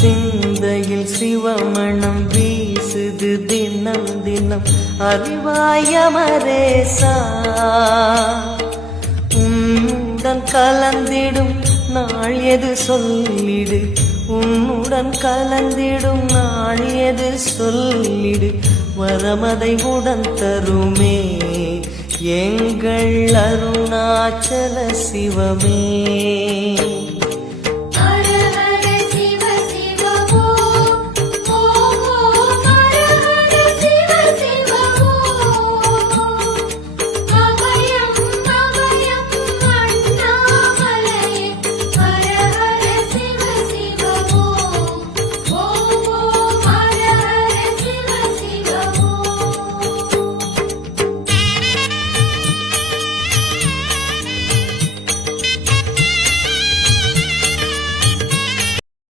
சிந்தையில் சிவமணம் வீசுது தினம் தினம் அறிவாயமரேசா உன்னுடன் கலந்திடும் நாள் எது சொல்லிடு உன்னுடன் கலந்திடும் நாள் எது சொல்லிடு வரமதை உடன் தருமே எங்கள் அருணாச்சல சிவமே.